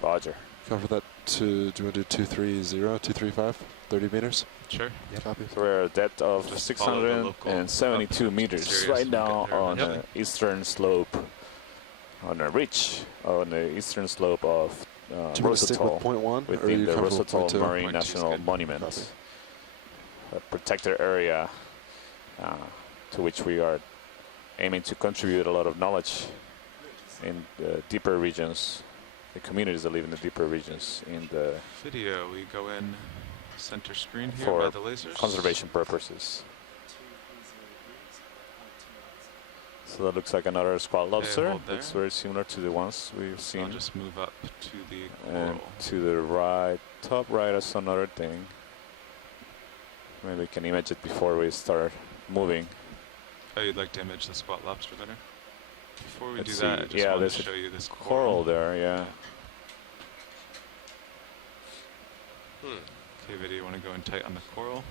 Roger. Cover that to, do you want to do 230, 235, 30 meters? Sure. Copy. So we're at a depth of Just follow the local 672 up meters series right and now get there on the eventually. eastern slope, on a ridge on the eastern slope of Do you want to stick with Rosatol, 0.1? Or are within you the comfortable with Rosatol 0.2? Marine 0.2 is National good. Monument, Copy. a protected area to which we are aiming to contribute a lot of knowledge in the deeper regions, the communities that live in the deeper regions in the Video, we go in center screen here For by the lasers. conservation purposes. So that looks like another squat lobster. hold Looks there. very similar to the ones we've So I'll seen. just move up to the And coral. to the right, top right is another thing. Maybe we can image it before we start moving. Oh, you'd like to image the squat lobster better? Before we Let's do see. that, I just Yeah, wanted there's to a show you this Coral there, yeah. Okay, video, you want to go in tight on the coral, and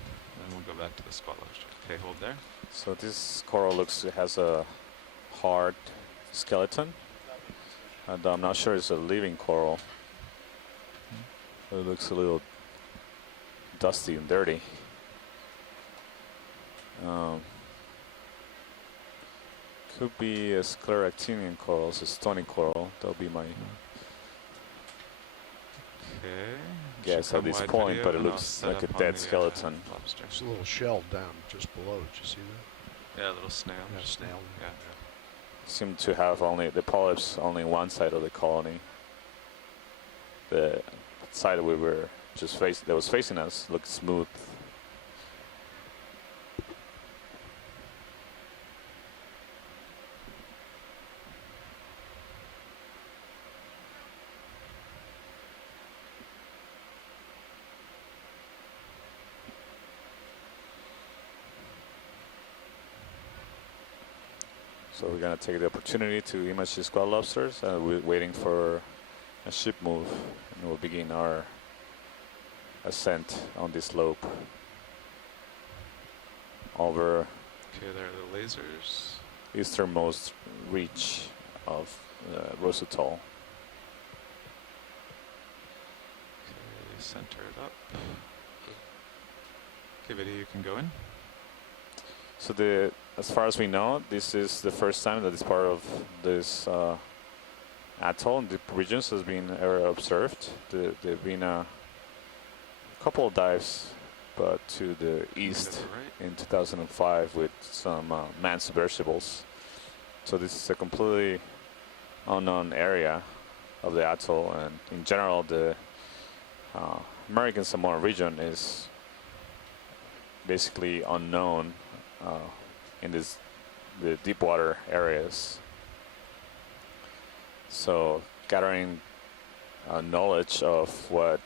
then we'll go back to the squat lobster. Okay, hold there. So this coral looks, it has a hard skeleton. And I'm not sure it's a living coral. It looks a little dusty and dirty. Could be a scleractinian coral, so stony coral. That'll be my Okay. guess Should at this come wide point, video but it and I'll looks set like a up on dead the, skeleton. lobster. There's a little shell down just below. Did you see that? Yeah, a little snail. Yeah, snail. Yeah. Seem to have only the polyps only one side of the colony. The side we were just facing, that was facing us, looked smooth. So we're gonna take the opportunity to image these squat lobsters, and we're waiting for a ship move, and we'll begin our ascent on this slope over Okay, there are the lasers. easternmost reach of Rose Atoll. Okay, center it up. Okay, video, you can go in. So as far as we know, this is the first time that this part of this atoll in the regions has been ever observed. There've been a couple of dives, but to the east Right. in 2005 with some manned submersibles. So this is a completely unknown area of the atoll, and in general the American Samoa region is basically unknown in the deep water areas. So gathering knowledge of what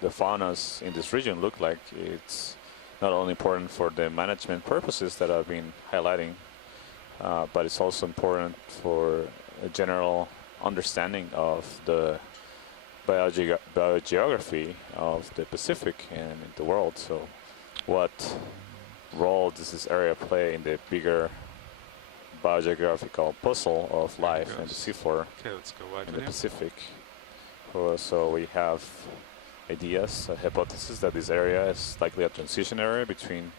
the faunas in this region look like, it's not only important for the management purposes that I've been highlighting, but it's also important for a general understanding of the biogeography of the Pacific and the world. So what role does this area play in the bigger biogeographical puzzle of life in the seafloor Okay, let's go wide in the video. Pacific? So we have ideas, a hypothesis that this area is likely a transition area between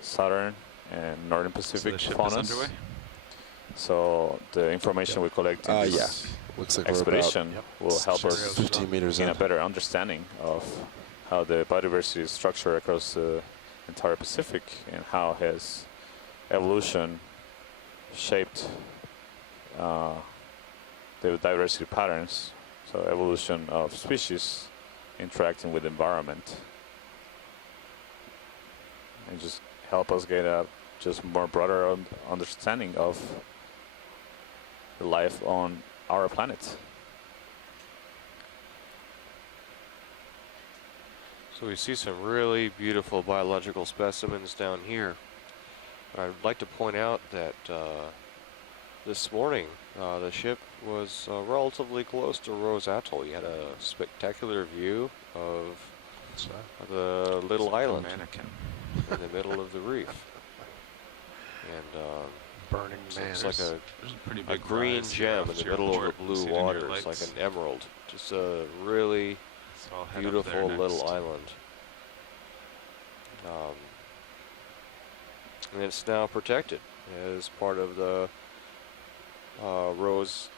southern and northern So Pacific the ship is faunas. underway. So the information we collect in this Yeah. Looks like we're about expedition will help us 15 meters gain in. a better understanding of how the biodiversity is structured across the entire Pacific and how has evolution shaped the diversity patterns. So evolution of species interacting with the environment, and just help us get a just more broader understanding of the life on our planet. So we see some really beautiful biological specimens down here. I'd like to point out that this morning the ship was relatively close to Rose Atoll. You had a spectacular view of What's that? the little It's like a island mannequin. in the middle of the reef. And Burning man. it's like a There's a pretty a big green rise here gem off in the your middle of port. the You see blue it in your water. It's like lights. an emerald. Just a really So I'll head up there beautiful little next. island. And it's now protected as part of the Rose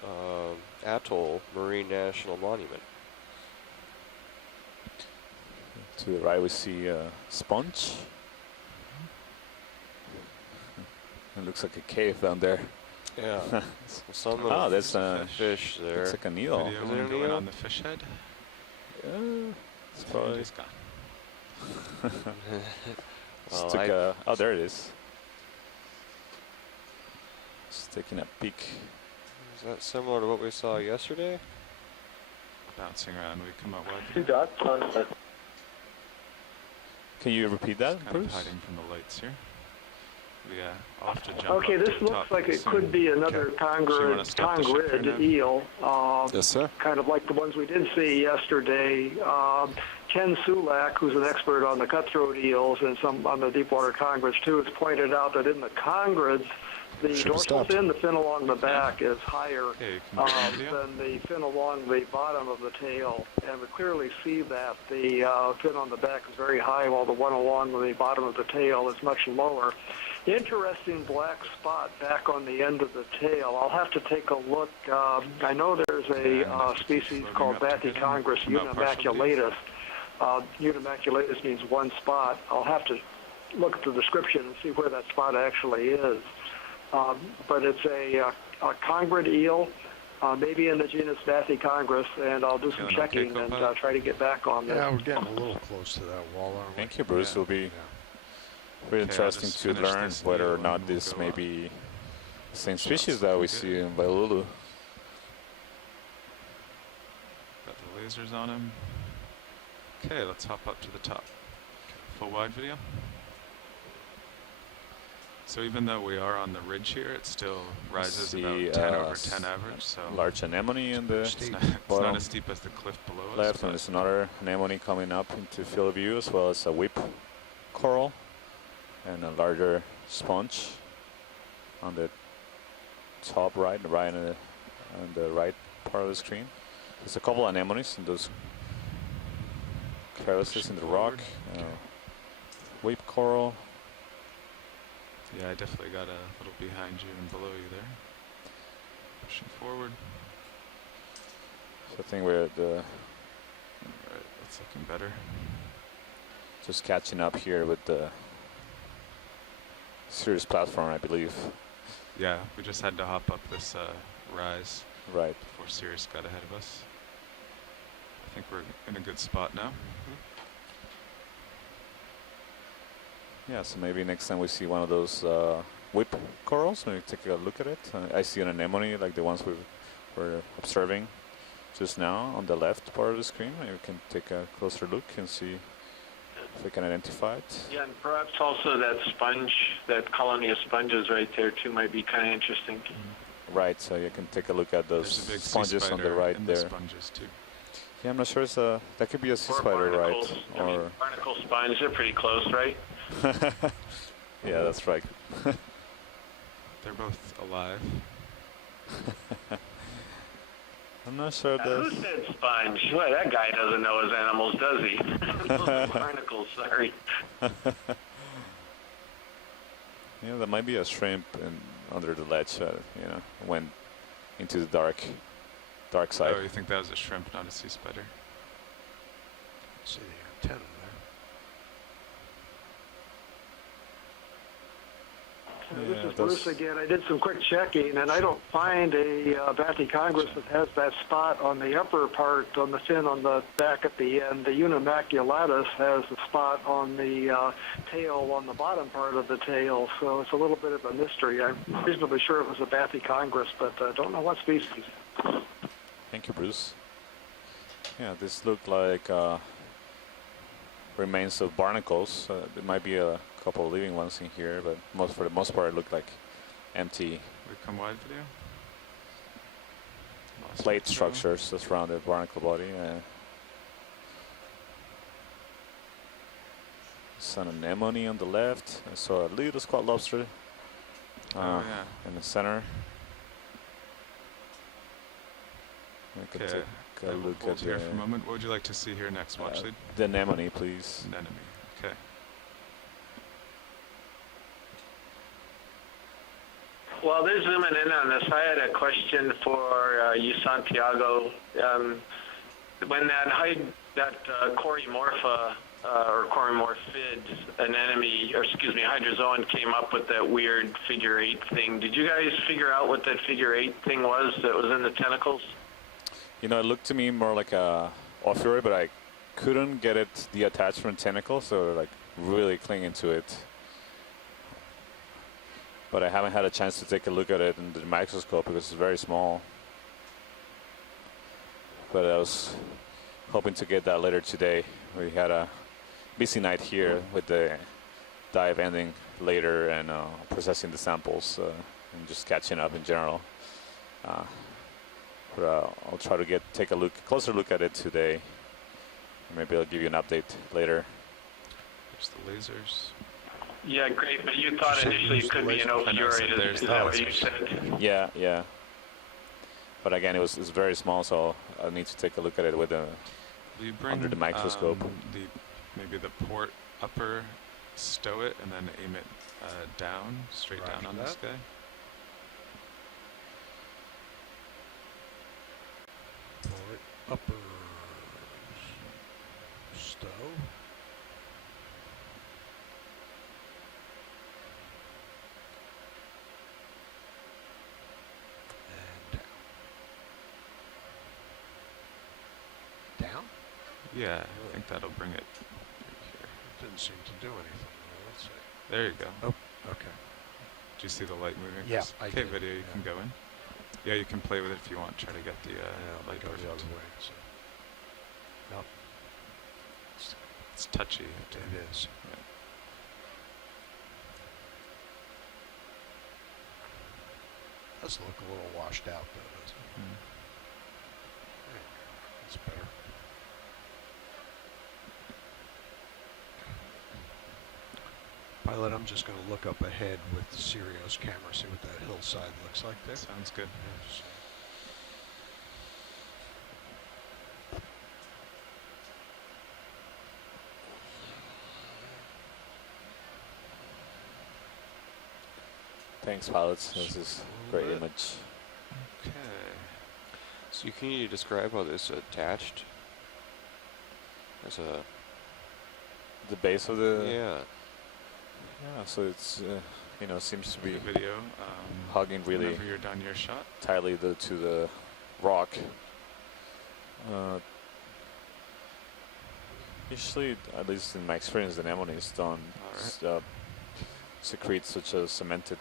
Atoll Marine National Monument. To the right we see a sponge. It looks like a cave down there. Yeah. Some Ah, of that's the a fish there. It's like a needle. Video, Is wanna it a go in Neo? on the fish head? It's probably He's gone. just Well, took a, oh, there it is. Just taking a peek. is that similar to what we saw yesterday? Bouncing around. We come out wide. Two dots on the Can you repeat that, Kind of Bruce? hiding from the lights here. Yeah, I'll have to jump Okay, up to this the looks top like it soon. could be another So you wanna stop the ship here now? congrid eel, Yes, sir. kind of like the ones we did see yesterday. Ken Sulak, who's an expert on the cutthroat eels and some on the deepwater congrids too, has pointed out that in the congrids, the Should've dorsal stopped. fin, the fin along the back, is higher Okay, you can go in video. than the fin along the bottom of the tail. And we clearly see that the fin on the back is very high while the one along the bottom of the tail is much lower. Interesting black spot back on the end of the tail. I'll have to take a look. I know there's a species Loading called up to get him. Bathycongrus Come out partial, unimaculatus. Unimaculatus means one spot. I'll have to look at the description and see where that spot actually is. But it's a congrid eel, maybe in the genus Bathycongrus, and I'll do some Feeling okay, checking and co-pilot? try to get back on Yeah, that. we're getting a little close to that wall, aren't we? Thank you, Bruce. Yeah. It'll be Yeah. very Okay, I'll interesting just to finish learn this whether eel or and not we'll this go may on. be the same Shots species that looking we good. see in Vailulu. Got the lasers on him. Okay, let's hop up to the top. Full wide video. So even though we are on the ridge here, it still rises See, about 10 over 10 average. So Large anemone in the it's not, bottom as steep as the cliff below us. left, and but there's another anemone coming up into field of view, as well as a whip coral and a larger sponge on the top right on the right part of the screen. There's a couple anemones in those crevices in the rock. Forward. Whip coral. yeah, I definitely got a little behind you and below you there. Pushing forward. So I think we're All right, that's looking better. just catching up here with the Sirius platform, I believe. Yeah, we just had to hop up this rise Right. before Sirius got ahead of us. I think we're in a good spot now. Yeah, so maybe next time we see one of those whip corals, maybe take a look at it. I see an anemone like the ones we were observing just now on the left part of the screen. Maybe we can take a closer look and see if we can identify it. Yeah, and perhaps also that sponge, that colony of sponges right there too might be kind of interesting. Right, so you can take a look at those There's a big sea sponges on the spider right in there. the sponges too. Yeah, I'm not sure. That could be a sea Or spider, right? barnacles. I mean, Or barnacle sponge, they're pretty close, right? yeah, that's right. They're both alive. I'm not sure Who that. said sponge? Well, that guy doesn't know his animals, does he? Those are barnacles, sorry. Yeah, there might be a shrimp under the ledge. Went into the dark side. Oh, you think that was a shrimp, not a sea spider? See the antenna This Yeah, is Bruce those- again. I did some quick checking, and I don't find a Bathycongrus that has that spot on the upper part, on the fin on the back at the end. The Unimaculatus has a spot on the tail on the bottom part of the tail, so it's a little bit of a mystery. I'm reasonably sure it was a Bathycongrus, but I don't know what species. Thank you, Bruce. Yeah, this looked like remains of barnacles. There might be a couple of living ones in here, but for the most part, it looked like empty We come wide video. Lost plate control. structures that surround the barnacle body. Saw an anemone on the left. I saw a little squat lobster Oh yeah. in the center. I could Okay. take a I will look hold at here for a moment. What would you like to see here next? Watch lead. the anemone, please. Anemone. Okay. While they're zooming in on this, I had a question for you, Santiago. When that Corymorpha or Corymorphid anemone, or excuse me, hydrozoan came up with that weird figure 8 thing, did you guys figure out what that figure 8 thing was that was in the tentacles? You know, it looked to me more like a ophiuroid, but I couldn't get it the attachment tentacle, so like really clinging to it. But I haven't had a chance to take a look at it in the microscope because it's very small. But I was hoping to get that later today. We had a busy night here with the dive ending later and processing the samples and just catching up in general. But I'll try to take a closer look at it today. Maybe I'll give you an update later. There's the lasers. Yeah, great, but you thought initially it could be an ophiuroid, is that what you said? Yeah. But again, it's very small, so I'll need to take a look at it with Will you bring under the microscope. maybe the port upper, stow it, and then aim it down, straight down Roger on this that. guy. Port uppers. Stow. And down. Down? Yeah, I Really? think that'll bring it here. It didn't seem to do anything. Well, let's see. There you go. Oh, okay. Do you see the light moving? Yeah, I Okay, did, video, you yeah. can go in. Yeah, you can play with it if you want. Try to get the Yeah, I'll light go the perfect. other way. So. Nope. It's touchy. You have to- It is. Yeah. Does look a little washed out though, doesn't it? Hmm. There you go. That's better. Pilot, I'm just going to look up ahead with the Sirius camera, see what that hillside looks like there. Sounds good. Yeah, just- Thanks, pilots. This is great Bit. image. Okay. So can you describe how this attached? As a The base of the yeah. yeah, so it's seems to be The video. hugging really Whenever you're done your shot. tightly to the rock. Usually, at least in my experience, the anemones don't Alright. secrete such a cemented